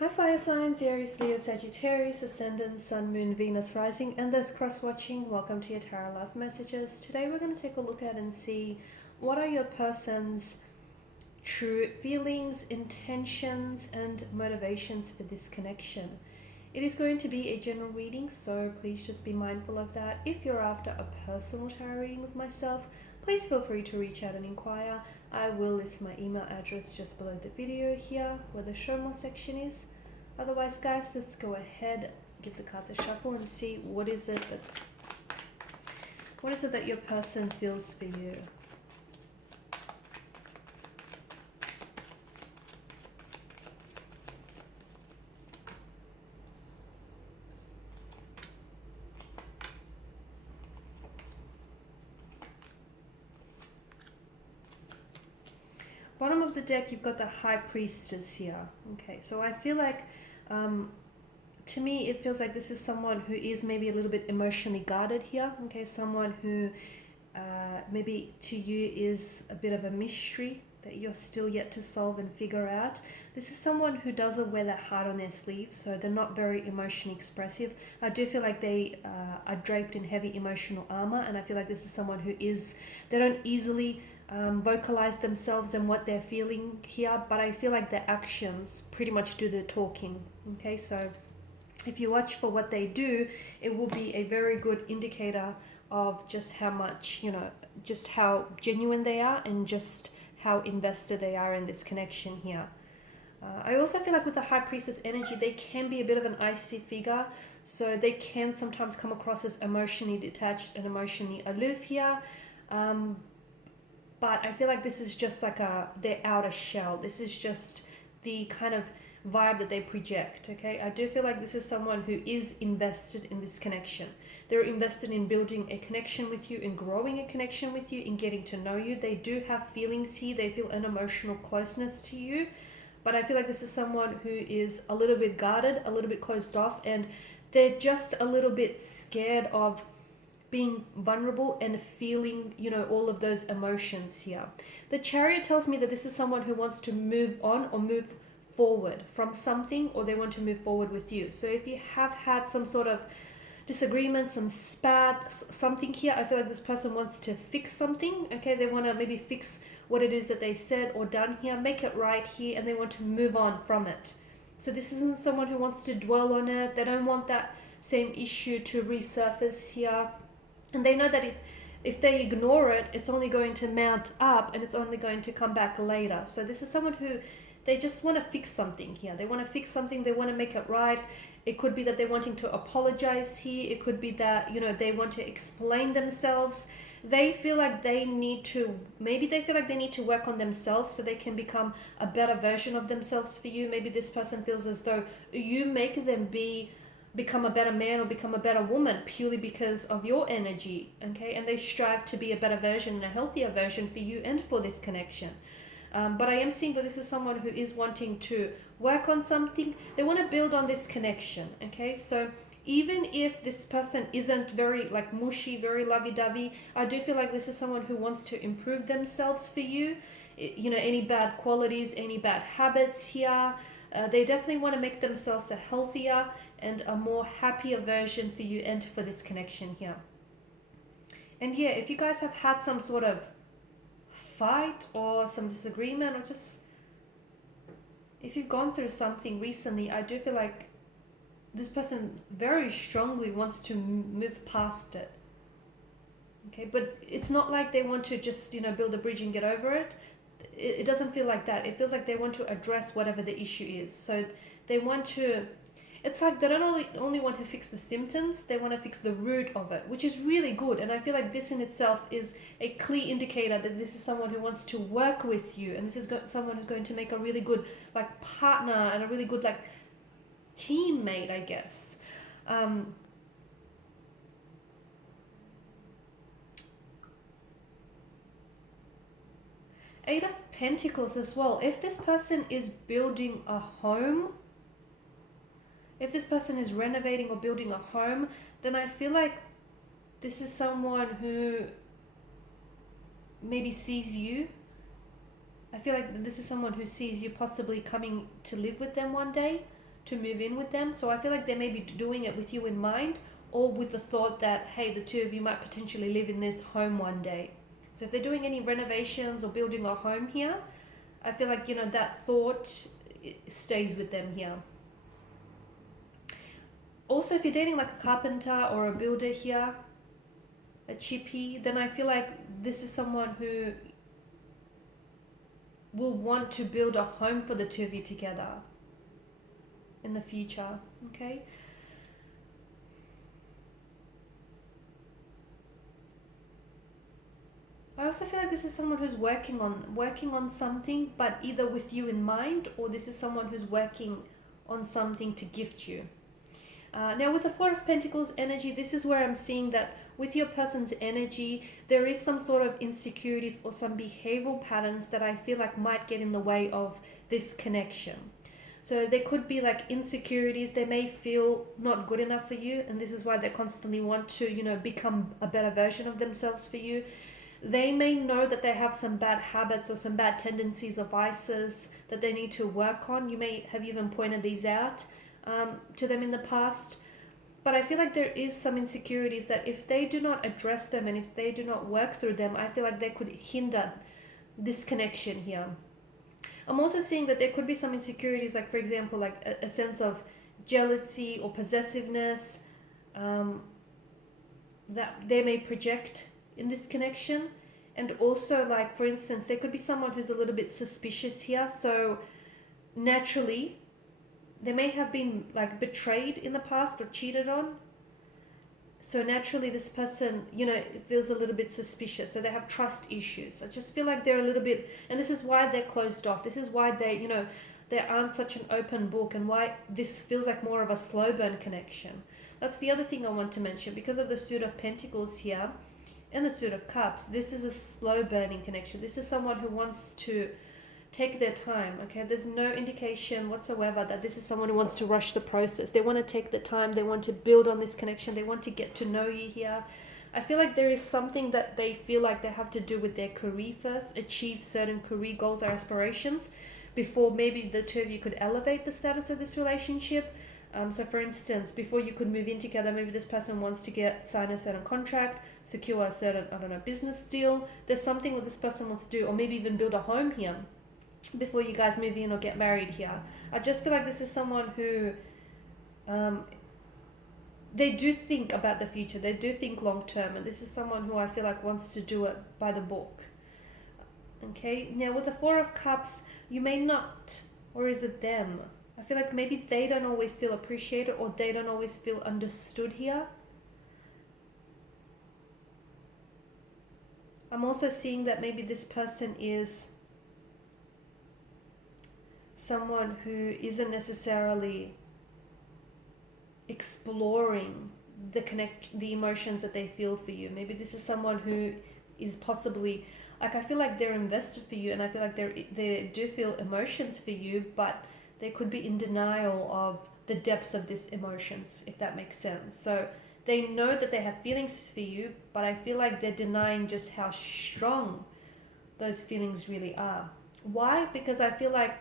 Hi fire signs, Aries, Leo, Sagittarius, Ascendant, Sun, Moon, Venus, Rising, and those cross-watching. Welcome to your Tarot Love Messages. Today we're going to take a look at and see what are your person's true feelings, intentions, and motivations for this connection. It is going to be a general reading, so please just be mindful of that. If you're after a personal tarot reading with myself, please feel free to reach out and inquire. I will list my email address just below the video here where the show more section is. Otherwise, guys, let's go ahead, give the cards a shuffle and see what is it that your person feels for you. Bottom of the deck, you've got the High Priestess here. Okay, so I feel like, to me, it feels like this is someone who is maybe a little bit emotionally guarded here. Okay, someone who maybe to you is a bit of a mystery that you're still yet to solve and figure out. This is someone who doesn't wear their heart on their sleeve, so they're not very emotionally expressive. I do feel like they are draped in heavy emotional armor, and I feel like this is someone who they don't easily vocalize themselves and what they're feeling here, but I feel like their actions pretty much do the talking. Okay, so if you watch for what they do, it will be a very good indicator of just how much, just how genuine they are and just how invested they are in this connection here. I also feel like with the High Priestess energy, they can be a bit of an icy figure, so they can sometimes come across as emotionally detached and emotionally aloof here. But I feel like this is just like their outer shell. This is just the kind of vibe that they project, okay? I do feel like this is someone who is invested in this connection. They're invested in building a connection with you, in growing a connection with you, in getting to know you. They do have feelings here. They feel an emotional closeness to you. But I feel like this is someone who is a little bit guarded, a little bit closed off, and they're just a little bit scared of being vulnerable and feeling, all of those emotions here. The Chariot tells me that this is someone who wants to move on or move forward from something, or they want to move forward with you. So if you have had some sort of disagreement, some spat, something here, I feel like this person wants to fix something, okay? They want to maybe fix what it is that they said or done here, make it right here, and they want to move on from it. So this isn't someone who wants to dwell on it. They don't want that same issue to resurface here. And they know that if they ignore it, it's only going to mount up and it's only going to come back later. So this is someone who, they just want to fix something here. They want to fix something. They want to make it right. It could be that they're wanting to apologize here. It could be that, they want to explain themselves. They feel like they need to work on themselves so they can become a better version of themselves for you. Maybe this person feels as though you make them become a better man or become a better woman purely because of your energy, okay? And they strive to be a better version and a healthier version for you and for this connection. But I am seeing that this is someone who is wanting to work on something. They want to build on this connection, okay? So even if this person isn't very mushy, very lovey-dovey, I do feel like this is someone who wants to improve themselves for you. Any bad qualities, any bad habits here, they definitely want to make themselves a healthier and a more happier version for you and for this connection here. And yeah, if you guys have had some sort of fight or some disagreement, or just if you've gone through something recently, I do feel like this person very strongly wants to move past it. Okay, but it's not like they want to just, build a bridge and get over it. It doesn't feel like that. It feels like they want to address whatever the issue is. So they want to, it's like they don't only want to fix the symptoms, they want to fix the root of it, which is really good. And I feel like this in itself is a clear indicator that this is someone who wants to work with you, and this is someone who's going to make a really good partner and a really good teammate, I guess. Eight of Pentacles as well. If this person is building a home, if this person is renovating or building a home, then I feel like this is someone who maybe sees you. I feel like this is someone who sees you possibly coming to live with them one day. to move in with them. So I feel like they may be doing it with you in mind, or with the thought that, hey, the two of you might potentially live in this home one day. So if they're doing any renovations or building a home here, I feel like, that thought stays with them here. Also, if you're dating like a carpenter or a builder here, a chippy, then I feel like this is someone who will want to build a home for the two of you together in the future, okay? I also feel like this is someone who's working on something, but either with you in mind, or this is someone who's working on something to gift you. Now with the Four of Pentacles energy, this is where I'm seeing that with your person's energy, there is some sort of insecurities or some behavioral patterns that I feel like might get in the way of this connection. So there could be like insecurities. They may feel not good enough for you, and this is why they constantly want to, become a better version of themselves for you. They may know that they have some bad habits or some bad tendencies or vices that they need to work on. You may have even pointed these out to them in the past. But I feel like there is some insecurities that if they do not address them and if they do not work through them, I feel like they could hinder this connection here. I'm also seeing that there could be some insecurities, like for example, like a sense of jealousy or possessiveness that they may project in this connection. And also, like for instance, there could be someone who's a little bit suspicious here. So naturally, they may have been like betrayed in the past or cheated on. So naturally this person, feels a little bit suspicious. So they have trust issues. I just feel like they're a little bit, and this is why they're closed off. This is why they aren't such an open book, and why this feels like more of a slow burn connection. That's the other thing I want to mention. Because of the Suit of Pentacles here and the Suit of Cups, this is a slow burning connection. This is someone who wants to take their time, okay? There's no indication whatsoever that this is someone who wants to rush the process. They want to take the time. They want to build on this connection. They want to get to know you here. I feel like there is something that they feel like they have to do with their career first, achieve certain career goals or aspirations before maybe the two of you could elevate the status of this relationship. So for instance, before you could move in together, maybe this person wants to sign a certain contract, secure a certain, business deal. There's something that this person wants to do, or maybe even build a home here before you guys move in or get married here. I just feel like this is someone who they do think about the future. They do think long term, and this is someone who I feel like wants to do it by the book. Okay, now with the Four of Cups, you may not, or is it them? I feel like maybe they don't always feel appreciated, or they don't always feel understood here. I'm also seeing that maybe this person is someone who isn't necessarily exploring the emotions that they feel for you. Maybe this is someone who is possibly, like, I feel like they're invested for you, and I feel like they do feel emotions for you, but they could be in denial of the depths of these emotions, if that makes sense. So they know that they have feelings for you, but I feel like they're denying just how strong those feelings really are. Why? Because I feel like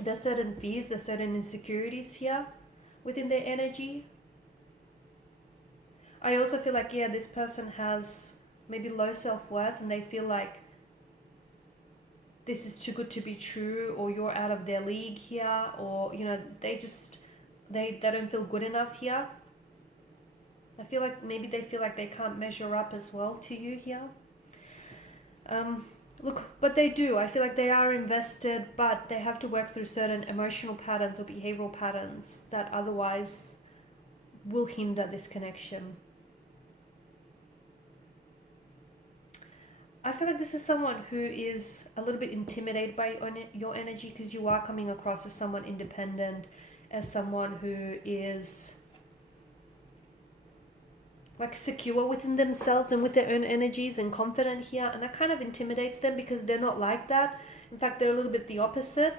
there's certain fears, there's certain insecurities here within their energy. I also feel like, this person has maybe low self-worth, and they feel like this is too good to be true, or you're out of their league here, or, they don't feel good enough here. I feel like maybe they feel like they can't measure up as well to you here. Look, but they do. I feel like they are invested, but they have to work through certain emotional patterns or behavioral patterns that otherwise will hinder this connection. I feel like this is someone who is a little bit intimidated by your energy, because you are coming across as someone independent, as someone who is like secure within themselves and with their own energies and confident here, and that kind of intimidates them because they're not like that. In fact, they're a little bit the opposite.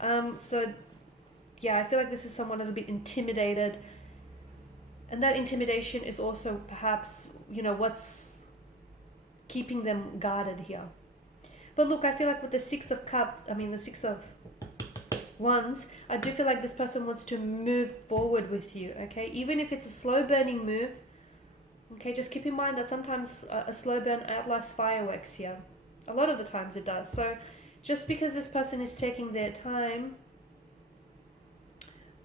I feel like this is someone a little bit intimidated, and that intimidation is also perhaps what's keeping them guarded here. But look, I feel like with the Six of once, I do feel like this person wants to move forward with you, okay? Even if it's a slow burning move, okay, just keep in mind that sometimes a slow burn outlasts fireworks here. A lot of the times it does. So just because this person is taking their time,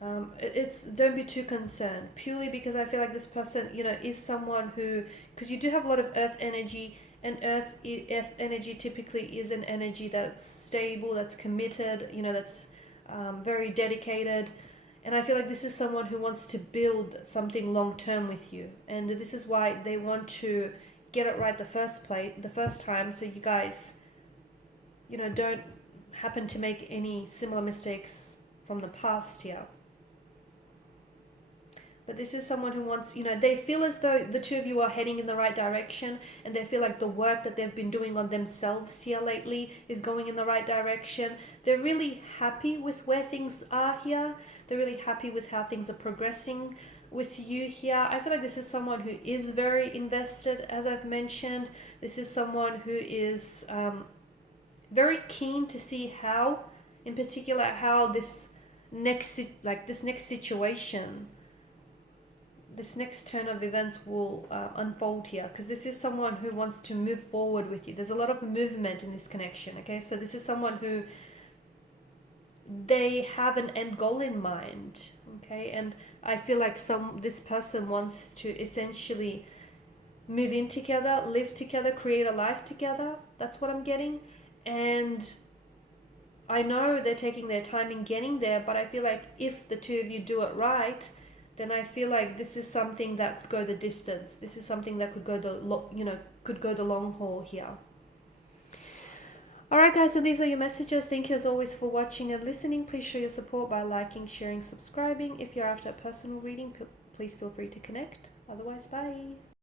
don't be too concerned, purely because I feel like this person, is someone who, because you do have a lot of earth energy, and earth energy typically is an energy that's stable, that's committed, that's very dedicated. And I feel like this is someone who wants to build something long term with you, and this is why they want to get it right the first time, so you guys, don't happen to make any similar mistakes from the past here. But this is someone who wants, they feel as though the two of you are heading in the right direction, and they feel like the work that they've been doing on themselves here lately is going in the right direction. They're really happy with where things are here. They're really happy with how things are progressing with you here. I feel like this is someone who is very invested, as I've mentioned. This is someone who is very keen to see how, in particular, how this next situation, this next turn of events will unfold here, because this is someone who wants to move forward with you. There's a lot of movement in this connection, okay? So this is someone who, they have an end goal in mind, okay? And I feel like this person wants to essentially move in together, live together, create a life together. That's what I'm getting. And I know they're taking their time in getting there, but I feel like if the two of you do it right, then I feel like this is something that could go the distance. This is something that could go the long haul here. Alright guys, so these are your messages. Thank you as always for watching and listening. Please show your support by liking, sharing, subscribing. If you're after a personal reading, please feel free to connect. Otherwise, bye.